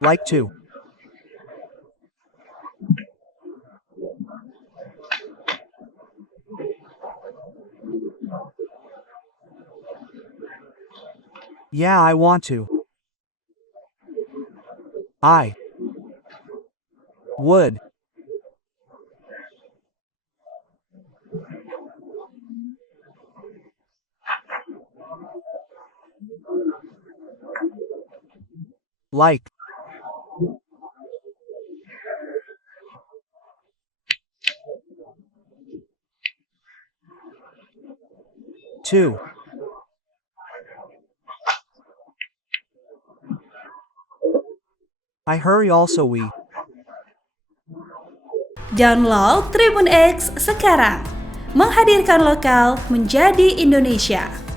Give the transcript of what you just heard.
Like to. Yeah, I want to. I would. Like. To. I hurry also we. Download Tribun X sekarang. Menghadirkan lokal menjadi Indonesia.